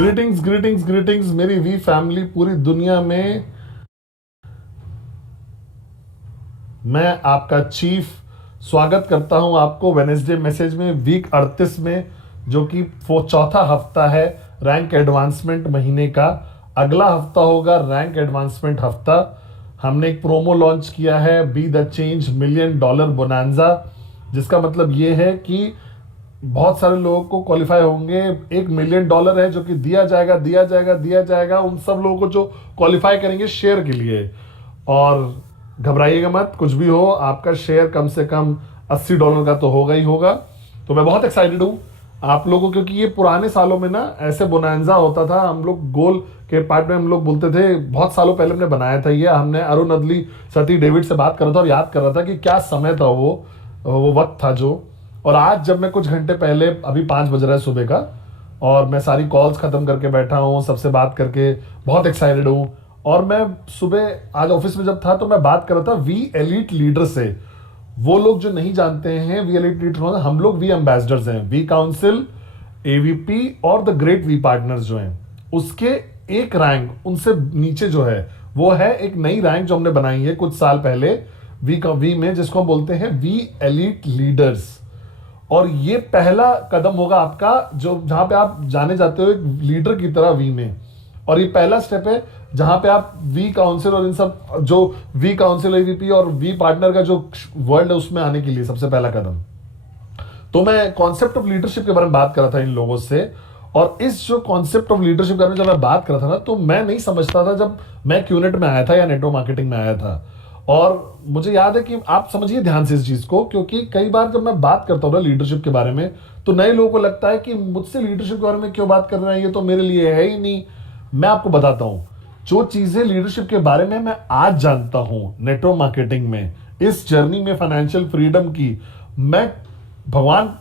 Greetings मेरी we family पूरी दुनिया में। मैं आपका चीफ स्वागत करता हूं आपको वेनेसडे मैसेज में वीक 38 में, जो कि वो चौथा हफ्ता है रैंक एडवांसमेंट महीने का। अगला हफ्ता होगा रैंक एडवांसमेंट हफ्ता। हमने एक प्रोमो लॉन्च किया है, be the change $1 million bonanza, जिसका मतलब ये है कि बहुत सारे लोगों को क्वालिफाई होंगे। $1 million है जो कि दिया जाएगा उन सब लोगों को जो क्वालिफाई करेंगे शेयर के लिए। और घबराइएगा मत, कुछ भी हो, आपका शेयर कम से कम $80 का तो होगा ही होगा। तो मैं बहुत एक्साइटेड हूँ आप लोगों, क्योंकि ये पुराने सालों में ना ऐसे बोनांजा होता था। हम लोग गोल के पार्ट में हम लोग बोलते थे, बहुत सालों पहले हमने बनाया था ये। हमने अरुण अदली, सती डेविड से बात कर रहा था और याद कर रहा था कि क्या समय था वो वक्त था जो। और आज जब मैं कुछ घंटे पहले, अभी 5 बज रहा है सुबह का, और मैं सारी कॉल्स खत्म करके बैठा हूँ, सबसे बात करके बहुत एक्साइटेड हूँ। और मैं सुबह आज ऑफिस में जब था तो मैं बात कर रहा था वी एलीट लीडर से। वो लोग जो नहीं जानते हैं, वी एलीट लीडर हम लोग वी एम्बेसडर्स हैं। वी काउंसिल, एवीपी और द ग्रेट वी पार्टनर्स जो हैं, उसके एक रैंक उनसे नीचे जो है वो है एक नई रैंक जो हमने बनाई है कुछ साल पहले वी में, जिसको हम बोलते हैं वी एलीट लीडर्स। और ये पहला कदम होगा आपका, जो जहां पे आप जाने जाते हो एक लीडर की तरह वी में। और ये पहला स्टेप है जहां पे आप वी काउंसिल और इन सब जो वी काउंसिल, एवीपी और वी पार्टनर का जो वर्ल्ड है उसमें आने के लिए सबसे पहला कदम। तो मैं कॉन्सेप्ट ऑफ लीडरशिप के बारे में बात कर रहा था इन लोगों से। और इस जो कॉन्सेप्ट ऑफ लीडरशिप के बारे में जब मैं बात कर रहा था ना, तो मैं नहीं समझता था जब मैं क्यूनेट में आया था या नेटवर्क मार्केटिंग में आया था। और मुझे याद है कि आप समझिए ध्यान से इस चीज को, क्योंकि कई बार जब मैं बात करता हूँ ना लीडरशिप के बारे में, तो नए लोगों को लगता है कि मुझसे लीडरशिप के बारे में क्यों बात कर रहे हैं, ये तो मेरे लिए है ही नहीं। मैं आपको बताता हूं जो चीजें लीडरशिप के बारे में मैं आज जानता हूं नेटवर्क मार्केटिंग में, इस जर्नी में फाइनेंशियल फ्रीडम की। मैं भगवान,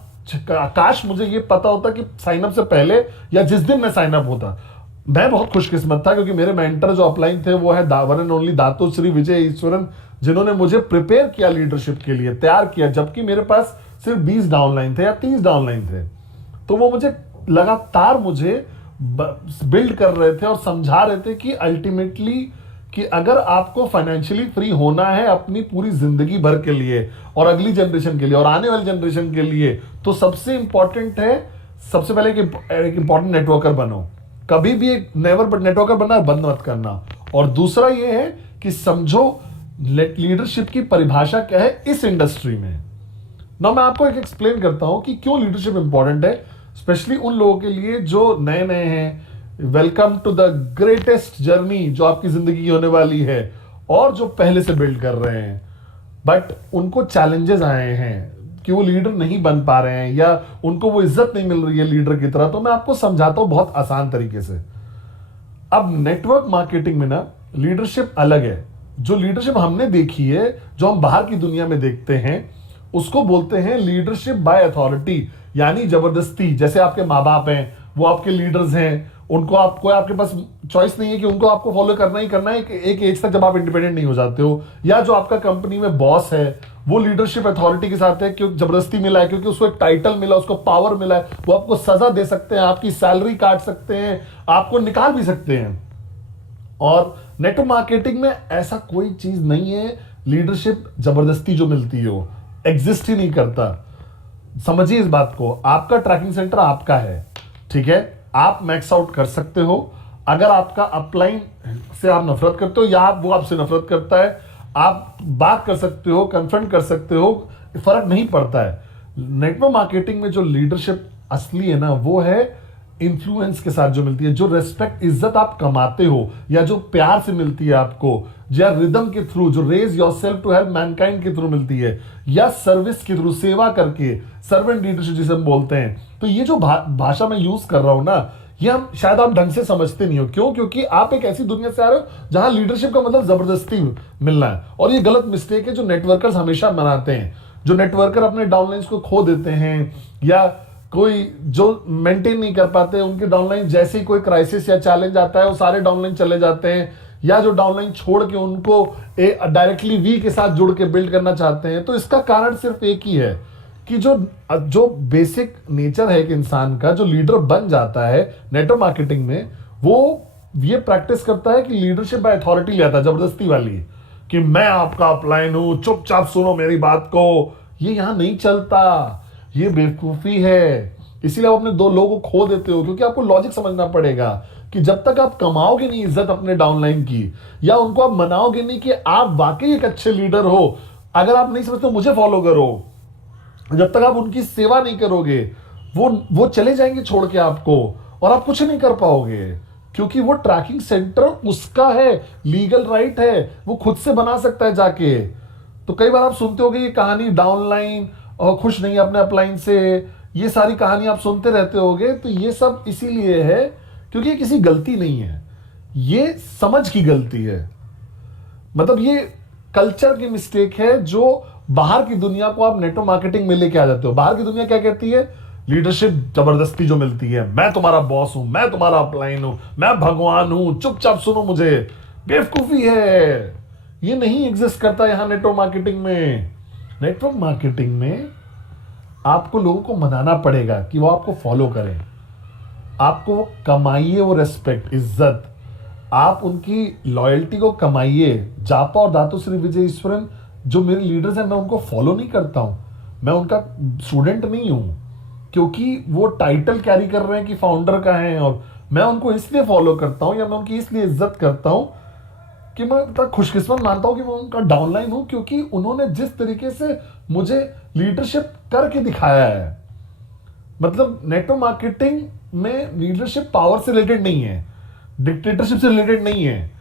काश मुझे ये पता होता कि साइन अप से पहले या जिस दिन मैं साइन अप होता। मैं बहुत खुशकिस्मत था क्योंकि मेरे मेंटर जो अपलाइन थे वो है one and only Dato Shri Vijay Eswaran, जिन्होंने मुझे प्रिपेयर किया लीडरशिप के लिए, तैयार किया, जबकि मेरे पास सिर्फ 20 डाउनलाइन थे या 30 डाउनलाइन थे। तो वो मुझे लगातार मुझे बिल्ड कर रहे थे और समझा रहे थे कि अल्टीमेटली कि अगर आपको फाइनेंशियली फ्री होना है अपनी पूरी जिंदगी भर के लिए और अगली जनरेशन के लिए और आने वाली जनरेशन के लिए, तो सबसे इंपॉर्टेंट है, सबसे पहले एक इंपॉर्टेंट नेटवर्कर बनो। कभी भी एक नेटवर्कर बनना बंद मत करना। और दूसरा ये है कि समझो लीडरशिप की परिभाषा क्या है इस इंडस्ट्री में ना। मैं आपको एक एक्सप्लेन करता हूं कि क्यों लीडरशिप इंपॉर्टेंट है, स्पेशली उन लोगों के लिए जो नए नए हैं। Welcome to the greatest journey जो आपकी जिंदगी की होने वाली है, और जो पहले से बिल्ड कर रहे हैं बट उनको चैलेंजेस आए हैं कि वो लीडर नहीं बन पा रहे हैं या उनको वो इज्जत नहीं मिल रही है लीडर की तरह। तो मैं आपको समझाता हूं बहुत आसान तरीके से। अब नेटवर्क मार्केटिंग में ना लीडरशिप अलग है। जो लीडरशिप हमने देखी है, जो हम बाहर की दुनिया में देखते हैं, उसको बोलते हैं लीडरशिप बाय अथॉरिटी, यानी जबरदस्ती। जैसे आपके माँ बाप हैं, वो आपके लीडर्स हैं, उनको आपके पास चॉइस नहीं है कि उनको आपको फॉलो करना ही करना है एक एज तक जब आप इंडिपेंडेंट नहीं हो जाते हो। या जो आपका कंपनी में बॉस है वो लीडरशिप अथॉरिटी के साथ है, क्योंकि जबरदस्ती मिला है, क्योंकि उसको एक टाइटल मिला, उसको पावर मिला है, वो आपको सजा दे सकते हैं, आपकी सैलरी काट सकते हैं, आपको निकाल भी सकते हैं। और नेटवर्क मार्केटिंग में ऐसा कोई चीज नहीं है। लीडरशिप जबरदस्ती जो मिलती हो एग्जिस्ट ही नहीं करता। समझिए इस बात को, आपका ट्रैकिंग सेंटर आपका है, ठीक है, आप मैक्स आउट कर सकते हो। अगर आपका अपलाइन से आप नफरत करते हो या वो आपसे नफरत करता है, आप बात कर सकते हो, कन्फ्रंट कर सकते हो, फर्क नहीं पड़ता है। नेटवर्क मार्केटिंग में जो लीडरशिप असली है ना, वो है इन्फ्लुएंस के साथ जो मिलती है, जो रेस्पेक्ट, इज्जत आप कमाते हो, या जो प्यार से मिलती है आपको, या रिदम के थ्रू, जो raise yourself to help mankind के थ्रू मिलती है, या सर्विस के थ्रू, सेवा करके, सर्वेंट लीडरशिप जिसे हम बोलते हैं। तो ये जो भाषा मैं यूज कर रहा हूं ना, ये हम शायद आप ढंग से समझते नहीं हो। क्यों? क्योंकि आप एक ऐसी दुनिया से आ रहे हो जहां लीडरशिप का मतलब जबरदस्ती मिलना है। और ये गलत मिस्टेक है जो नेटवर्कर्स हमेशा बनाते हैं। जो नेटवर्कर अपने डाउनलाइंस को खो देते हैं, या कोई जो मेंटेन नहीं कर पाते, उनके डाउनलाइन जैसे ही कोई क्राइसिस या चैलेंज आता है वो सारे डाउनलाइन चले जाते हैं, या जो डाउनलाइन छोड़ के उनको डायरेक्टली वी के साथ जुड़ के बिल्ड करना चाहते हैं। तो इसका कारण सिर्फ एक ही है कि जो जो बेसिक नेचर है एक इंसान का, जो लीडर बन जाता है नेटवर्क मार्केटिंग में, वो ये प्रैक्टिस करता है कि लीडरशिप बाय अथॉरिटी ले आता है, जबरदस्ती वाली, कि मैं आपका अपलाइन हूं, चुपचाप सुनो मेरी बात को। ये यहां नहीं चलता, ये बेवकूफी है। इसीलिए आप अपने दो लोगों को खो देते हो, क्योंकि आपको लॉजिक समझना पड़ेगा कि जब तक आप कमाओगे नहीं इज्जत अपने डाउनलाइन की, या उनको आप मनाओगे नहीं कि आप वाकई एक अच्छे लीडर हो, अगर आप नहीं समझते मुझे फॉलो करो, जब तक आप उनकी सेवा नहीं करोगे, वो चले जाएंगे छोड़ के आपको, और आप कुछ नहीं कर पाओगे, क्योंकि वो ट्रैकिंग सेंटर उसका है, लीगल राइट है, वो खुद से बना सकता है जाके। तो कई बार आप सुनते होगे ये कहानी, डाउनलाइन और खुश नहीं अपने अपलाइन से, ये सारी कहानी आप सुनते रहते होगे। तो ये सब इसीलिए है क्योंकि ये किसी गलती नहीं है, ये समझ की गलती है। मतलब ये कल्चर की मिस्टेक है, जो बाहर की दुनिया को आप नेटवर्क मार्केटिंग में लेके आ जाते हो। बाहर की दुनिया क्या कहती है? लीडरशिप जबरदस्ती जो मिलती है, मैं तुम्हारा बॉस हूं, मैं तुम्हारा अपलाइन हूं, मैं भगवान हूं, चुपचाप सुनो मुझे। बेवकूफी है, ये नहीं एग्जिस्ट करता यहां नेटवर्क मार्केटिंग में। नेटवर्क मार्केटिंग में आपको लोगों को मनाना पड़ेगा कि वो आपको फॉलो करें, आपको कमाइए वो रेस्पेक्ट, इज्जत, आप उनकी लॉयल्टी को कमाइए। जापा और दातुश्री विजय ईश्वरन जो मेरे लीडर्स हैं, मैं उनको फॉलो नहीं करता हूं, मैं उनका स्टूडेंट नहीं हूं, क्योंकि वो टाइटल कैरी कर रहे हैं कि फाउंडर का है, और मैं उनको इसलिए फॉलो करता हूं या मैं उनकी इसलिए इज्जत करता हूं कि मैं इतना खुशकिस्मत मानता हूं कि मैं उनका डाउनलाइन हूं, क्योंकि उन्होंने जिस तरीके से मुझे लीडरशिप करके दिखाया है। मतलब नेटवर्क मार्केटिंग में लीडरशिप पावर से रिलेटेड नहीं है, डिक्टेटरशिप से रिलेटेड नहीं है,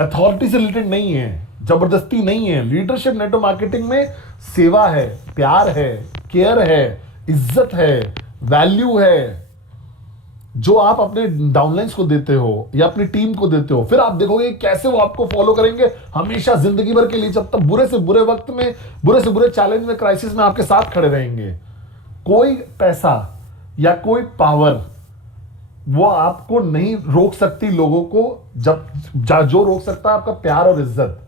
अथॉरिटी से रिलेटेड नहीं है, जबरदस्ती नहीं है। लीडरशिप नेटवर्क मार्केटिंग में सेवा है, प्यार है, केयर है, इज्जत है, वैल्यू है, जो आप अपने डाउनलाइंस को देते हो या अपनी टीम को देते हो। फिर आप देखोगे कैसे वो आपको फॉलो करेंगे हमेशा, जिंदगी भर के लिए, जब तक बुरे से बुरे वक्त में, बुरे से बुरे चैलेंज में, क्राइसिस में आपके साथ खड़े रहेंगे। कोई पैसा या कोई पावर वो आपको नहीं रोक सकती लोगों को। जब जो रोक सकता है आपका प्यार और इज्जत।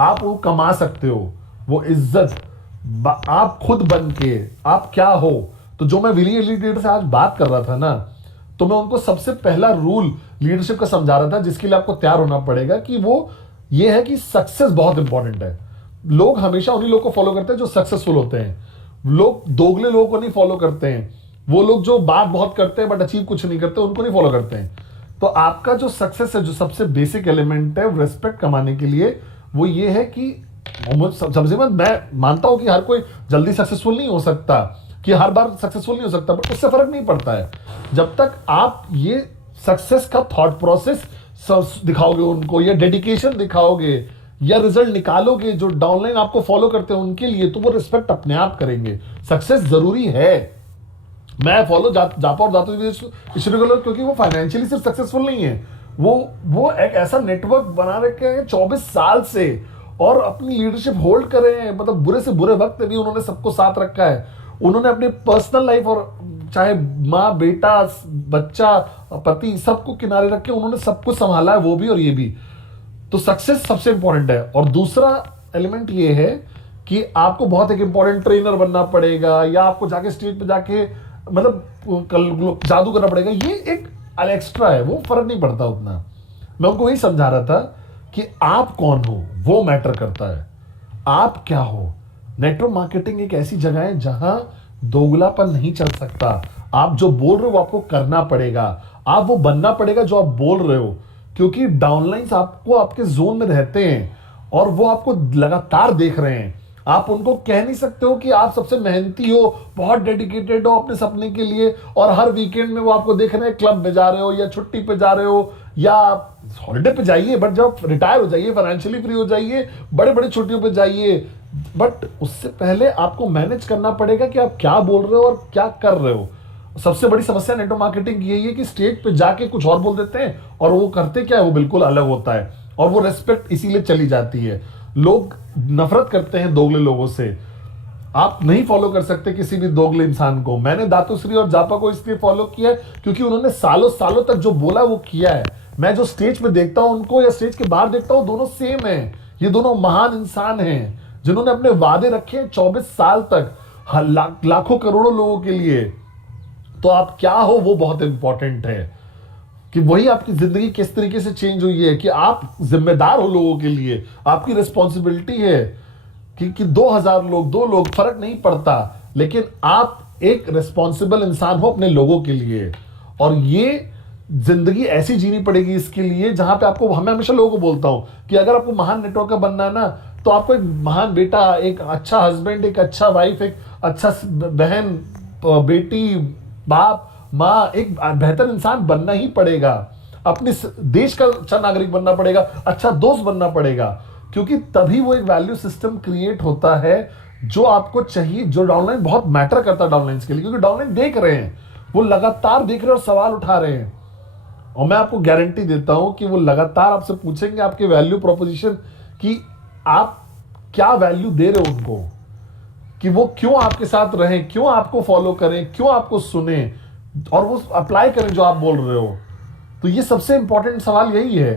आप वो कमा सकते हो, वो इज्जत आप खुद बन के, आप क्या हो। तो जो मैं विली लीडर से आज बात कर रहा था ना, तो मैं उनको सबसे पहला रूल लीडरशिप का समझा रहा था, जिसके लिए आपको तैयार होना पड़ेगा, कि वो ये है कि सक्सेस बहुत इंपॉर्टेंट है। लोग हमेशा उन्हीं लोग को फॉलो करते हैं जो सक्सेसफुल होते हैं। लोग दोगले लोगों को नहीं फॉलो करते हैं, वो लोग जो बात बहुत करते हैं बट अचीव कुछ नहीं करते, उनको नहीं फॉलो करते हैं। तो आपका जो सक्सेस है, जो सबसे बेसिक एलिमेंट है रेस्पेक्ट कमाने के लिए, वो ये है कि सबसे मैं मानता हूं कि हर कोई जल्दी सक्सेसफुल नहीं हो सकता, कि हर बार सक्सेसफुल नहीं हो सकता, बट उससे फर्क नहीं पड़ता है। जब तक आप ये सक्सेस का थॉट प्रोसेस दिखाओगे उनको, या डेडिकेशन दिखाओगे, या रिजल्ट निकालोगे जो डाउनलाइन आपको फॉलो करते हैं उनके लिए, तो वो रिस्पेक्ट अपने आप करेंगे। सक्सेस जरूरी है। मैं फॉलो जापा और दातु इसलिए करो क्योंकि वो फाइनेंशियली सिर्फ सक्सेसफुल नहीं है, वो एक ऐसा नेटवर्क बना रखे हैं 24 साल से, और अपनी लीडरशिप होल्ड कर रहे हैं। मतलब बुरे से बुरे वक्त भी उन्होंने सबको साथ रखा है। उन्होंने अपनी पर्सनल लाइफ, और चाहे माँ, बेटा, बच्चा, पति, सबको किनारे रख के उन्होंने सब कुछ संभाला है, वो भी और ये भी। तो सक्सेस सबसे इंपॉर्टेंट है। और दूसरा एलिमेंट ये है कि आपको बहुत एक इंपॉर्टेंट ट्रेनर बनना पड़ेगा, या आपको जाके स्टेज पे जाके मतलब जादू करना पड़ेगा। ये एक एक्स्ट्रा है, वो फर्क नहीं पड़ता उतना। मैं उनको वही समझा रहा था कि आप कौन हो वो मैटर करता है, आप क्या हो। नेटवर्क मार्केटिंग एक ऐसी जगह है जहां दोगलापन नहीं चल सकता। आप जो बोल रहे हो वो आपको करना पड़ेगा, आप वो बनना पड़ेगा जो आप बोल रहे हो, क्योंकि डाउनलाइंस आपको आपके जोन में रहते हैं और वो आपको लगातार देख रहे हैं। आप उनको कह नहीं सकते हो कि आप सबसे मेहनती हो, बहुत डेडिकेटेड हो अपने सपने के लिए, और हर वीकेंड में वो आपको देख रहे हैं क्लब में जा रहे हो, या छुट्टी पे जा रहे हो, या हॉलिडे पे जाइए, बट जब रिटायर हो जाइए, फाइनेंशियली फ्री हो जाइए, बड़े बड़े छुट्टियों पे जाइए। बट उससे पहले आपको मैनेज करना पड़ेगा कि आप क्या बोल रहे हो और क्या कर रहे हो। सबसे बड़ी समस्या नेटवर्क मार्केटिंग की यही है कि स्टेज पे जाके कुछ और बोल देते हैं, और वो करते क्या है वो बिल्कुल अलग होता है, और वो रेस्पेक्ट इसीलिए चली जाती है। लोग नफरत करते हैं दोगले लोगों से। आप नहीं फॉलो कर सकते किसी भी दोगले इंसान को। मैंने दातुश्री और जापा को इसलिए फॉलो किया है क्योंकि उन्होंने सालों सालों तक जो बोला वो किया है। मैं जो स्टेज पे देखता हूं उनको, या स्टेज के बाहर देखता हूं, दोनों सेम है। ये दोनों महान इंसान हैं जिन्होंने अपने वादे रखे 24 साल तक। लाखों करोड़ों लोगों के लिए, तो आप क्या हो वो बहुत इंपॉर्टेंट है। कि वही आपकी जिंदगी किस तरीके से चेंज हुई है, कि आप जिम्मेदार हो लोगों के लिए, आपकी रिस्पॉन्सिबिलिटी है कि 2000 लोग, 2 लोग, फर्क नहीं पड़ता, लेकिन आप एक रिस्पॉन्सिबल इंसान हो अपने लोगों के लिए। और ये जिंदगी ऐसी जीनी पड़ेगी इसके लिए जहां पे आपको, मैं हमेशा लोगों को बोलता हूं कि अगर आपको महान नेटवर्कर बनना है ना, तो आपको एक महान बेटा, एक अच्छा हस्बैंड, एक अच्छा वाइफ, एक अच्छा बहन, बेटी, बाप, माँ, एक बेहतर इंसान बनना ही पड़ेगा। अपने देश का अच्छा नागरिक बनना पड़ेगा, अच्छा दोस्त बनना पड़ेगा, क्योंकि तभी वो एक वैल्यू सिस्टम क्रिएट होता है जो आपको चाहिए। जो डाउनलाइन बहुत मैटर करता है डाउनलाइन के लिए, क्योंकि डाउनलाइन देख रहे हैं, वो लगातार देख रहे हैं और सवाल उठा रहे हैं। और मैं आपको गारंटी देता हूं कि वो लगातार आपसे पूछेंगे आपके वैल्यू प्रोपोजिशन, कि आप क्या वैल्यू दे रहे हो उनको, कि वो क्यों आपके साथ रहें, क्यों आपको फॉलो करें, क्यों आपको सुने और वो अप्लाई करें जो आप बोल रहे हो। तो ये सबसे इंपॉर्टेंट सवाल यही है।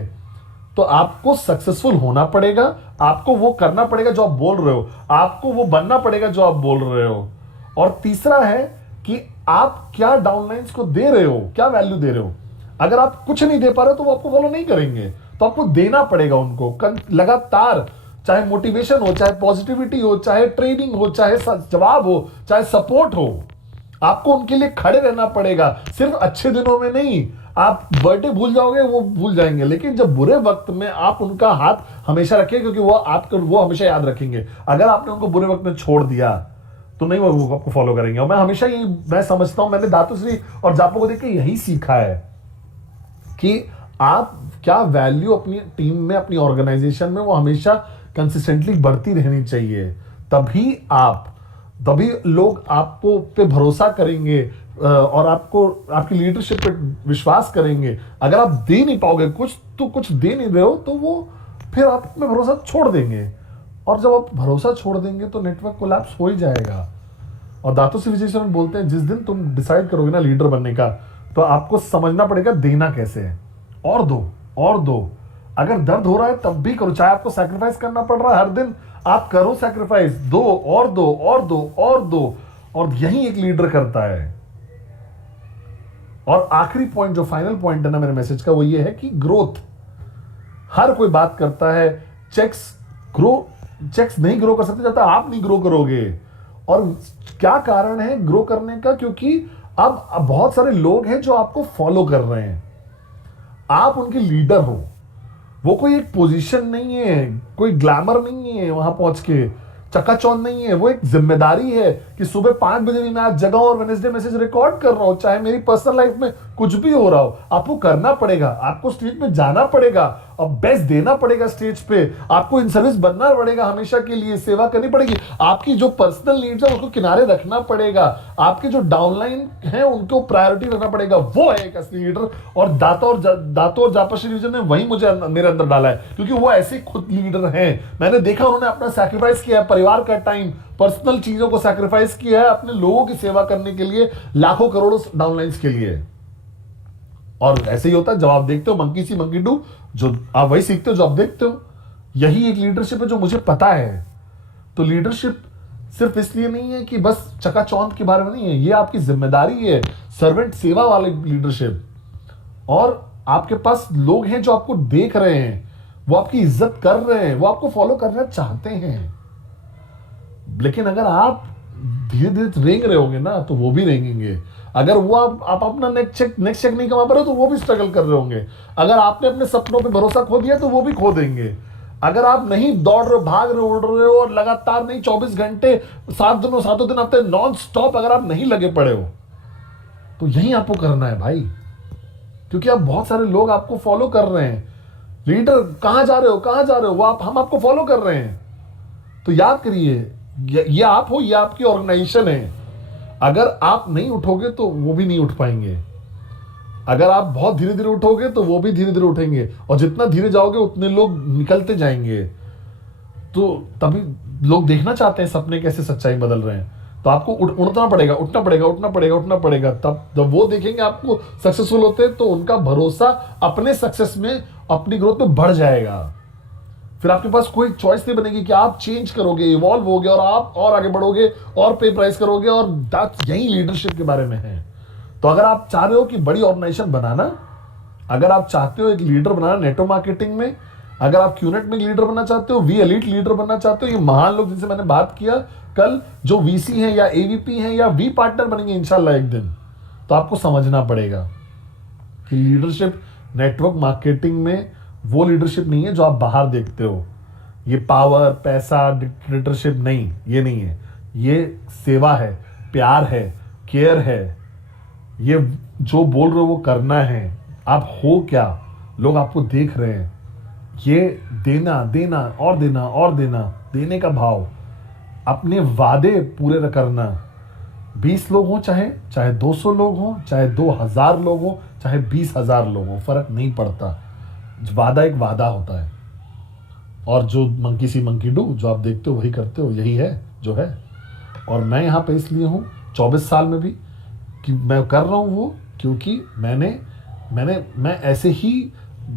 तो आपको सक्सेसफुल होना पड़ेगा, आपको वो करना पड़ेगा जो आप बोल रहे हो, आपको वो बनना पड़ेगा जो आप बोल रहे हो। और तीसरा है कि आप क्या डाउनलाइंस को दे रहे हो, क्या वैल्यू दे रहे हो। अगर आप कुछ नहीं दे पा रहे हो तो वो आपको फॉलो नहीं करेंगे, तो आपको देना पड़ेगा उनको लगातार, चाहे मोटिवेशन हो, चाहे पॉजिटिविटी हो, चाहे ट्रेनिंग हो, चाहे जवाब हो, चाहे सपोर्ट हो। आपको उनके लिए खड़े रहना पड़ेगा, सिर्फ अच्छे दिनों में नहीं। आप बर्थडे भूल जाओगे, वो भूल जाएंगे, लेकिन जब बुरे वक्त में आप उनका हाथ हमेशा रखें, क्योंकि वो हमेशा याद रखेंगे। अगर आपने उनको बुरे वक्त में छोड़ दिया तो नहीं वो आपको फॉलो करेंगे। और मैं हमेशा मैं समझता हूं, मैंने दातुश्री और जापो को देख के यही सीखा है कि आप क्या वैल्यू अपनी टीम में, अपनी ऑर्गेनाइजेशन में, वो हमेशा कंसिस्टेंटली बढ़ती रहनी चाहिए। तभी लोग आपको पे भरोसा करेंगे और आपको, आपकी लीडरशिप पे विश्वास करेंगे। अगर आप दे नहीं पाओगे कुछ दे नहीं रहे हो, तो वो फिर आप में भरोसा छोड़ देंगे। और जब आप भरोसा छोड़ देंगे तो नेटवर्क कोलैप्स हो ही जाएगा। और दातुश्री विजय शरण बोलते हैं, जिस दिन तुम डिसाइड करोगे ना लीडर बनने का, तो आपको समझना पड़ेगा देना कैसे है। और दो। अगर दर्द हो रहा है तब भी करो, चाहे आपको सैक्रिफाइस करना पड़ रहा है हर दिन, आप करो सैक्रिफाइस, दो। और यही एक लीडर करता है। और आखिरी पॉइंट, जो फाइनल पॉइंट है ना मेरे मैसेज का, वो ये है कि ग्रोथ। हर कोई बात करता है चेक्स नहीं ग्रो कर सकते जब तक आप नहीं ग्रो करोगे। और क्या कारण है ग्रो करने का? क्योंकि अब बहुत सारे लोग हैं जो आपको फॉलो कर रहे हैं, आप उनके लीडर हो। वो कोई एक पोजीशन नहीं है, कोई ग्लैमर नहीं है, वहां पहुंच के चकाचौंध नहीं है। वो एक जिम्मेदारी है कि सुबह 5 बजे भी मैं आज जगह और वेडनेसडे मैसेज रिकॉर्ड कर रहा हूं, चाहे मेरी पर्सनल लाइफ में कुछ भी हो रहा हो। आपको करना पड़ेगा, आपको स्टेज पे जाना पड़ेगा और बेस्ट देना पड़ेगा स्टेज पे। आपको इन सर्विस बनना पड़ेगा, हमेशा के लिए सेवा करनी पड़ेगी। आपकी जो पर्सनल नीड्स है उसको किनारे रखना पड़ेगा। आपके जो डाउनलाइन है उनको प्रायोरिटी रखना पड़ेगा। वो है एक असली लीडर। और दातो और जापाश्री डिवीजन ने वही मुझे मेरे अंदर डाला है, क्योंकि वो ऐसे खुद लीडर हैं। मैंने देखा उन्होंने अपना सैक्रिफाइस किया है, परिवार का टाइम, पर्सनल चीजों को सैक्रिफाइस किया है अपने लोगों की सेवा करने के लिए, लाखों करोड़ों डाउनलाइंस के लिए। और ऐसे ही होता है, जब आप देखते हो मंकी सी मंकी डू, जो आप वही सीखते हो जो आप देखते हो। यही एक लीडरशिप है जो मुझे पता है। तो लीडरशिप सिर्फ इसलिए नहीं है कि बस चकाचौंध के बारे में नहीं है, ये आपकी जिम्मेदारी है, सर्वेंट सेवा वाली लीडरशिप। और आपके पास लोग हैं जो आपको देख रहे हैं, वो आपकी इज्जत कर रहे हैं, वो आपको फॉलो करना चाहते हैं। लेकिन अगर आप धीरे धीरे रेंग रहे होंगे ना, तो वो भी रेंगेंगे। अगर वो आप अपना नेक्स्ट चेक नहीं कमा पा रहे हो, तो वो भी स्ट्रगल कर रहे होंगे। अगर आपने अपने सपनों पे भरोसा खो दिया तो वो भी खो देंगे। अगर आप नहीं दौड़ रहे हो, भाग रहे हो, उड़ रहे हो और लगातार नहीं 24 घंटे 7 दिन हफ्ते नॉन स्टॉप अगर आप नहीं लगे पड़े हो, तो यही आपको करना है भाई। क्योंकि अब बहुत सारे लोग आपको फॉलो कर रहे हैं। लीडर कहां जा रहे हो, वो हम आपको फॉलो कर रहे हैं। तो याद करिए, ये आप हो, ये आपकी ऑर्गेनाइजेशन है। अगर आप नहीं उठोगे तो वो भी नहीं उठ पाएंगे। अगर आप बहुत धीरे धीरे उठोगे तो वो भी धीरे धीरे उठेंगे। और जितना धीरे जाओगे उतने लोग निकलते जाएंगे। तो तभी लोग देखना चाहते हैं सपने कैसे सच्चाई बदल रहे हैं। तो आपको उठना पड़ेगा। तब जब वो देखेंगे आपको सक्सेसफुल होते हैं, तो उनका भरोसा अपने सक्सेस में, अपनी ग्रोथ में बढ़ जाएगा। फिर आपके पास कोई चॉइस नहीं बनेगी कि आप चेंज करोगे, इवॉल्व होगे और आप और आगे बढ़ोगे और पे प्राइस करोगे। और दैट्स यही लीडरशिप के बारे में है। तो अगर आप चाह रहे हो कि बड़ी ऑर्गेनाइजेशन बनाना, अगर आप चाहते हो एक लीडर बनाना नेटवर्क मार्केटिंग में, अगर आप क्यूनेट में लीडर बनना चाहते हो, वी एलीट लीडर बनना चाहते हो, ये महान लोग जिनसे मैंने बात किया कल, जो वीसी हैं या एवीपी हैं या वी पार्टनर बनेंगे इंशाल्लाह एक दिन, तो आपको समझना पड़ेगा कि लीडरशिप नेटवर्क मार्केटिंग में वो लीडरशिप नहीं है जो आप बाहर देखते हो। ये पावर, पैसा, डिक्टेटरशिप नहीं, ये नहीं है। ये सेवा है, प्यार है, केयर है। ये जो बोल रहे हो वो करना है। आप हो क्या, लोग आपको देख रहे हैं। ये देना देना और देना और देना, देने का भाव, अपने वादे पूरे करना। 20 लोग हों, चाहे 200 लोग हों, चाहे 2000 लोग हों, चाहे 20,000 लोग हों, फर्क नहीं पड़ता। वादा एक वादा होता है। और जो मंकी सी मंकी डू, जो आप देखते हो वही करते हो, यही है जो है। और मैं यहाँ पे इसलिए हूँ 24 साल में भी कि मैं कर रहा हूँ वो, क्योंकि मैं ऐसे ही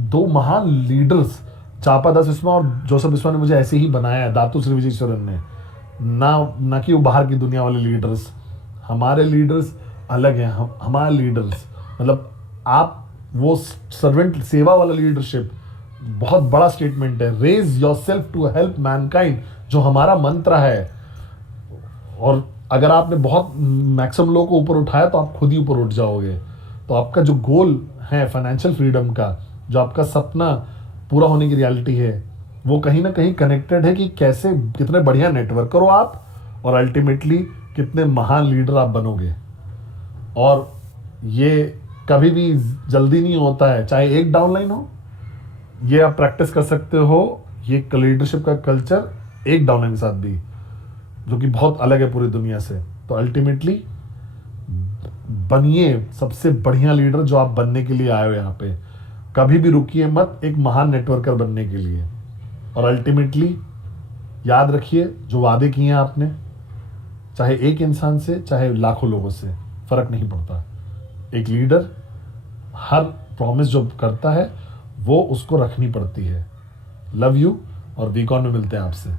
2 महान लीडर्स, चापा दास बिस्वा और जोसेफ बिस्वा ने मुझे ऐसे ही बनाया, दातु श्री विजयेश्वरन ने। ना कि वो बाहर की दुनिया वाले लीडर्स। हमारे लीडर्स अलग हैं। हमारे लीडर्स मतलब आप वो सर्वेंट सेवा वाला लीडरशिप बहुत बड़ा स्टेटमेंट है। Raise yourself to help mankind, जो हमारा मंत्र है। और अगर आपने बहुत मैक्सिमम लोगों को ऊपर उठाया तो आप खुद ही ऊपर उठ जाओगे। तो आपका जो गोल है फाइनेंशियल फ्रीडम का, जो आपका सपना पूरा होने की रियलिटी है, वो कहीं ना कहीं कनेक्टेड है कि कैसे, कितने बढ़िया नेटवर्क करो आप, और अल्टीमेटली कितने महान लीडर आप बनोगे। और ये कभी भी जल्दी नहीं होता है, चाहे एक डाउनलाइन हो, ये आप प्रैक्टिस कर सकते हो। ये लीडरशिप का कल्चर एक डाउनलाइन के साथ भी, जो कि बहुत अलग है पूरी दुनिया से। तो अल्टीमेटली बनिए सबसे बढ़िया लीडर जो आप बनने के लिए आए हो यहाँ पे। कभी भी रुकिए मत एक महान नेटवर्कर बनने के लिए। और अल्टीमेटली याद रखिए, जो वादे किए हैं आपने, चाहे एक इंसान से चाहे लाखों लोगों से, फर्क नहीं पड़ता। एक लीडर हर प्रॉमिस जो करता है वो उसको रखनी पड़ती है। लव यू, और वीकॉन में मिलते हैं आपसे।